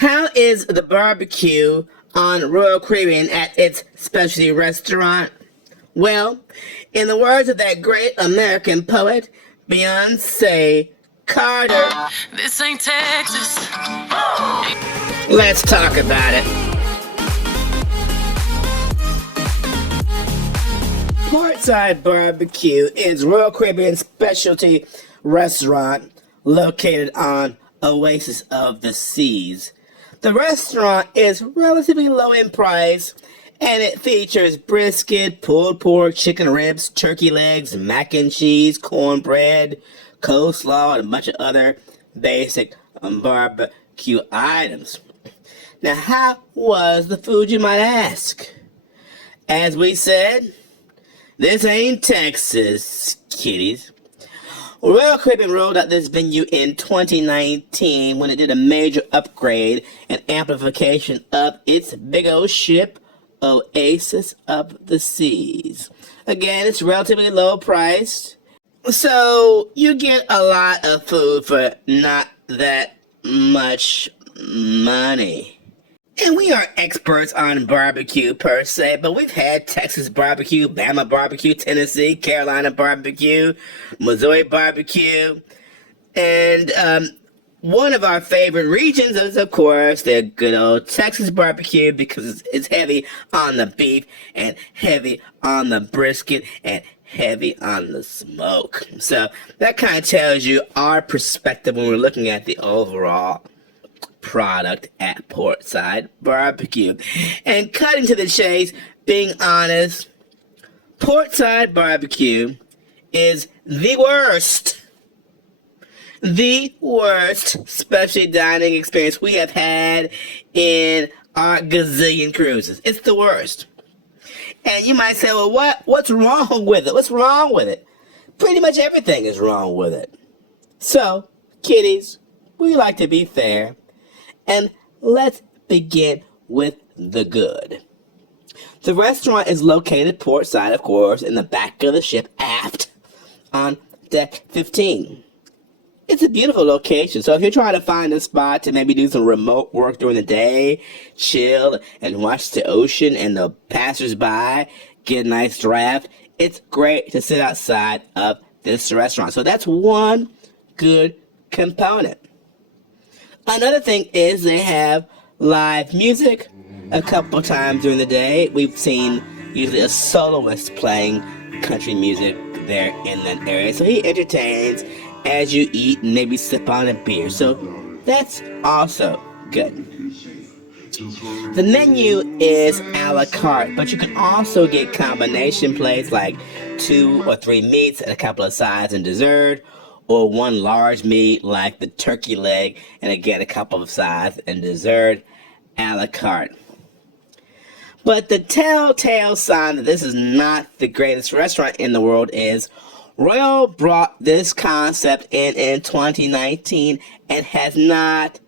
How is the barbecue on Royal Caribbean at its specialty restaurant? Well, in the words of that great American poet, Beyonce Carter, this ain't Texas. Let's talk about it. Portside Barbecue is Royal Caribbean's specialty restaurant located on Oasis of the Seas. The restaurant is relatively low in price, and it features brisket, pulled pork, chicken ribs, turkey legs, mac and cheese, cornbread, coleslaw, and a bunch of other basic barbecue items. Now, how was the food, you might ask? As we said, this ain't Texas, kiddies. Royal Caribbean rolled out this venue in 2019 when it did a major upgrade and amplification of its big old ship, Oasis of the Seas. Again, it's relatively low priced, so you get a lot of food for not that much money. And we aren't experts on barbecue per se, but we've had Texas barbecue, Bama barbecue, Tennessee, Carolina barbecue, Missouri barbecue. And one of our favorite regions is, of course, the good old Texas barbecue because it's heavy on the beef and heavy on the brisket and heavy on the smoke. So that kind of tells you our perspective when we're looking at the overall product at Portside Barbecue. And cutting to the chase, being honest, Portside Barbecue is the worst specialty dining experience we have had in our gazillion cruises. It's the worst. And you might say, well, what's wrong with it? What's wrong with it? Pretty much everything is wrong with it. So, kiddies, we like to be fair. And let's begin with the good. The restaurant is located portside, of course, in the back of the ship, aft, on deck 15. It's a beautiful location, so if you're trying to find a spot to maybe do some remote work during the day, chill, and watch the ocean and the passersby, get a nice draft, it's great to sit outside of this restaurant. So that's one good component. Another thing is they have live music a couple times during the day. We've seen usually a soloist playing country music there in that area. So he entertains as you eat and maybe sip on a beer. So that's also good. The menu is a la carte, but you can also get combination plates like 2 or 3 meats and a couple of sides and dessert, or 1 large meat like the turkey leg, and again a couple of sides and dessert, a la carte. But the telltale sign that this is not the greatest restaurant in the world is Royal brought this concept in 2019 and has not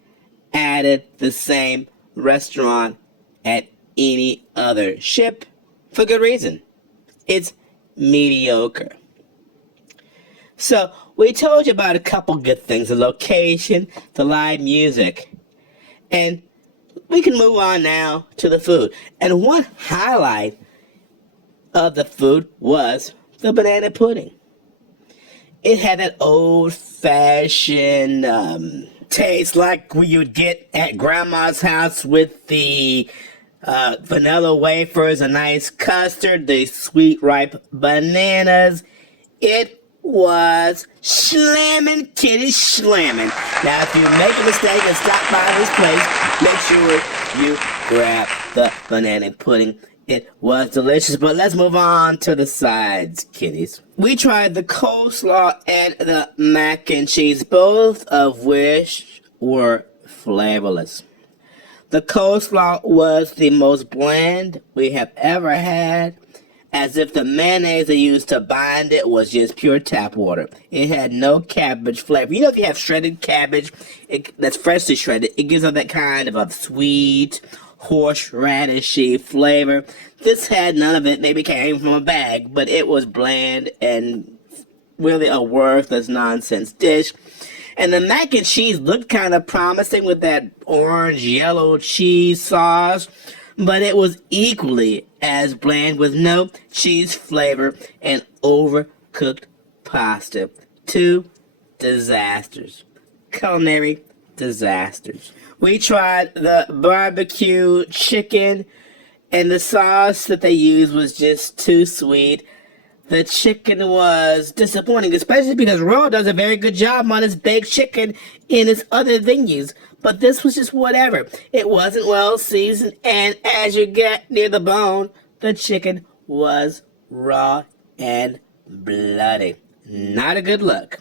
added the same restaurant at any other ship for good reason. It's mediocre. So, we told you about a couple good things, the location, the live music, and we can move on now to the food. And one highlight of the food was the banana pudding. It had that old-fashioned taste like we would get at Grandma's house with the vanilla wafers, a nice custard, the sweet ripe bananas. It was slamming, kitty slamming. Now, if you make a mistake and stop by this place, make sure you grab the banana pudding. It was delicious, but let's move on to the sides, kiddies. We tried the coleslaw and the mac and cheese, both of which were flavorless. The coleslaw was the most bland we have ever had, as if the mayonnaise they used to bind it was just pure tap water. It had no cabbage flavor. You know, if you have shredded cabbage that's freshly shredded, it gives up that kind of a sweet, horseradishy flavor. This had none of it. Maybe came from a bag, but it was bland and really a worthless nonsense dish. And the mac and cheese looked kind of promising with that orange yellow cheese sauce, but it was equally as bland with no cheese flavor and overcooked pasta. Two disasters. Culinary disasters. We tried the barbecue chicken, and the sauce that they used was just too sweet. The chicken was disappointing, especially because Royal does a very good job on his baked chicken in his other venues. But this was just whatever. It wasn't well seasoned, and as you get near the bone, the chicken was raw and bloody. Not a good look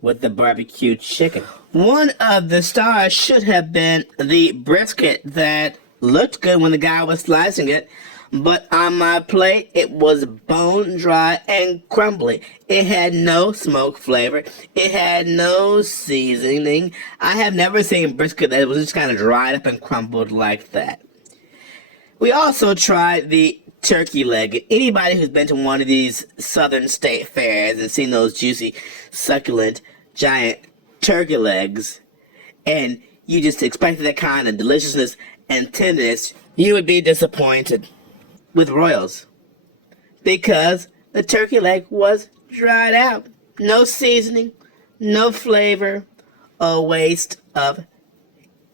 with the barbecue chicken. One of the stars should have been the brisket that looked good when the guy was slicing it, but on my plate, it was bone dry and crumbly. It had no smoke flavor. It had no seasoning. I have never seen brisket that was just kind of dried up and crumbled like that. We also tried the turkey leg. Anybody who's been to one of these southern state fairs and seen those juicy, succulent, giant turkey legs, and you just expected that kind of deliciousness and tenderness, you would be disappointed with Royals, because the turkey leg was dried out. No seasoning, no flavor, a waste of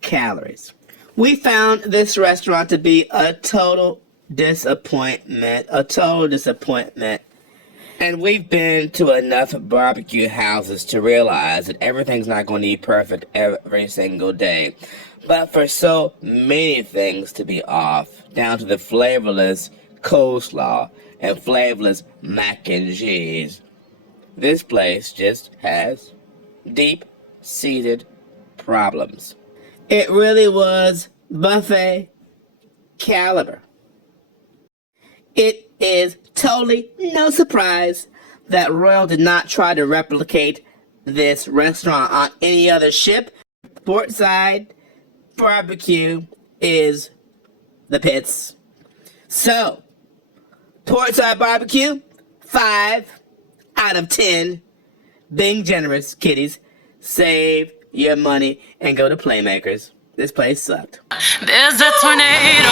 calories. We found this restaurant to be a total disappointment. And we've been to enough barbecue houses to realize that everything's not going to be perfect every single day. But for so many things to be off, down to the flavorless coleslaw and flavorless mac and cheese, this place just has deep-seated problems. It really was buffet caliber. It is totally no surprise that Royal did not try to replicate this restaurant on any other ship. Portside barbecue is the pits. So, Portside barbecue, 5 out of 10. Being generous, kiddies. Save your money and go to Playmakers. This place sucked. There's a tornado.